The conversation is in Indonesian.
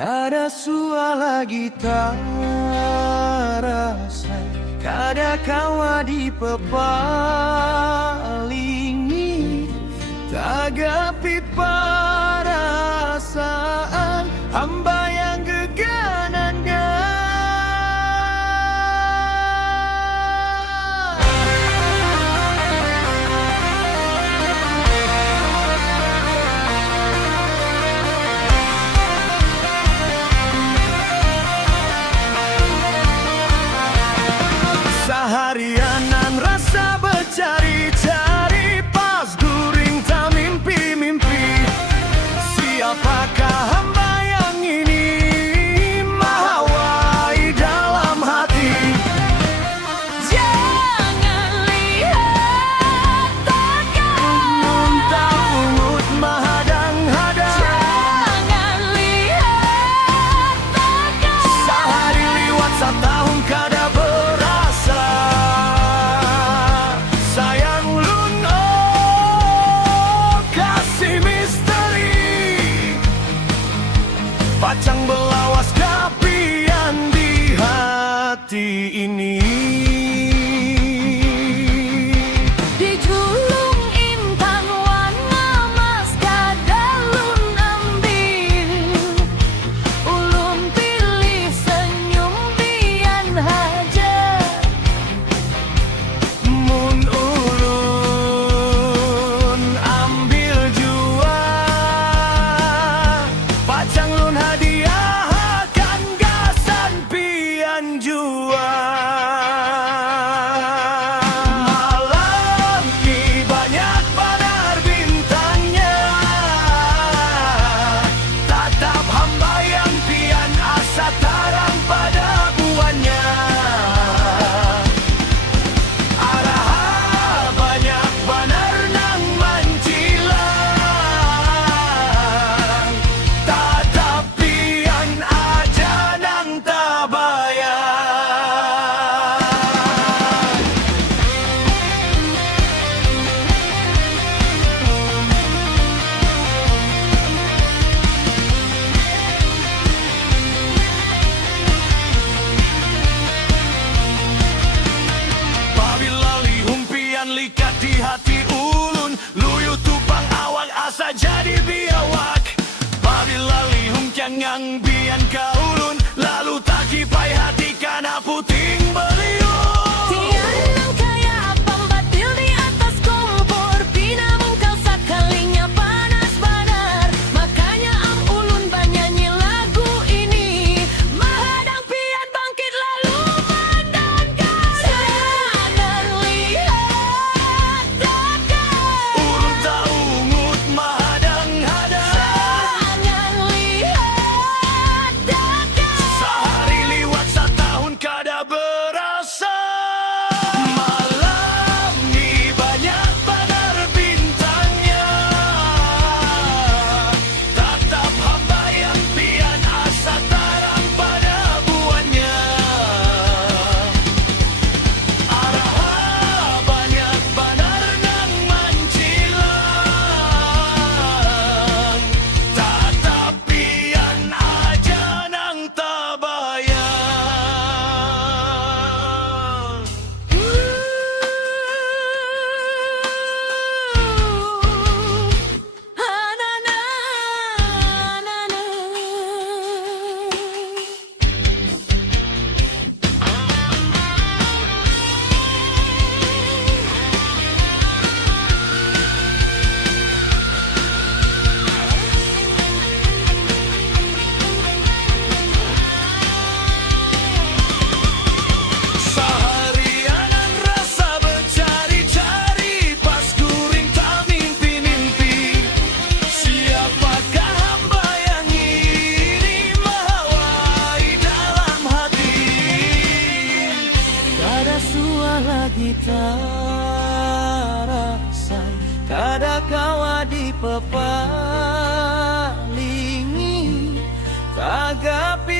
Kada suara gitar rasai, kada kawa dipepalingi, tagapi perasaan hamba yang geganangnya. Seharianan rasa bercari-cari, pas guring tak mimpi-mimpi. Siapakah hamba yang ini mahawai dalam hati? Jangan lihat takkan Ungut menghadang-hadang. Jangan lihat takkan Sehari liwat setahun kada berasa. Sayang lun, oh kasih misteri, pacang belawas kapian di hati ini. Di julung intan warna emas kadalun ambil, ulun pilih senyum pian haja. Mun ulun ambil jua, pacang lun hadiahkan gasan pian jua. Malam ni banyak banar bintangnya, tatap hamba yang pian asa tarang pada buannya. Araha banyak banar nang mancilang, tatapian aja nang tabayan. Apabila lihumpian likat di hati ulun, luyu tupang awak asa jadi biawak. Apabila lihum kiangang bian ka ulun, lalu tak kipai hati kana puting beliung. Tiang kaya pembatil di atas kompor, pinamung kau sekalinya panas banar. Makanya am ulun banyanyi lagu ini, menghadang pian bangkit lalu mandangkan. Jangan lihat takkan Ulun tak ungut menghadang-hadang. Jangan lihat takkan Sehari liwat setahun kada berasa. Malam ni banyak banar bintangnya, tatap hamba yang pian asa tarang pada buannya. Araha banyak banar nang mancilang, tatapian aja nang tabayan. Seharianan rasa bercari-cari, pas guring tak mimpi-mimpi. Siapakah hamba yang ini mahawai dalam hati? Kada suara gitar rasai, kada kawa dipepalingi, tagapi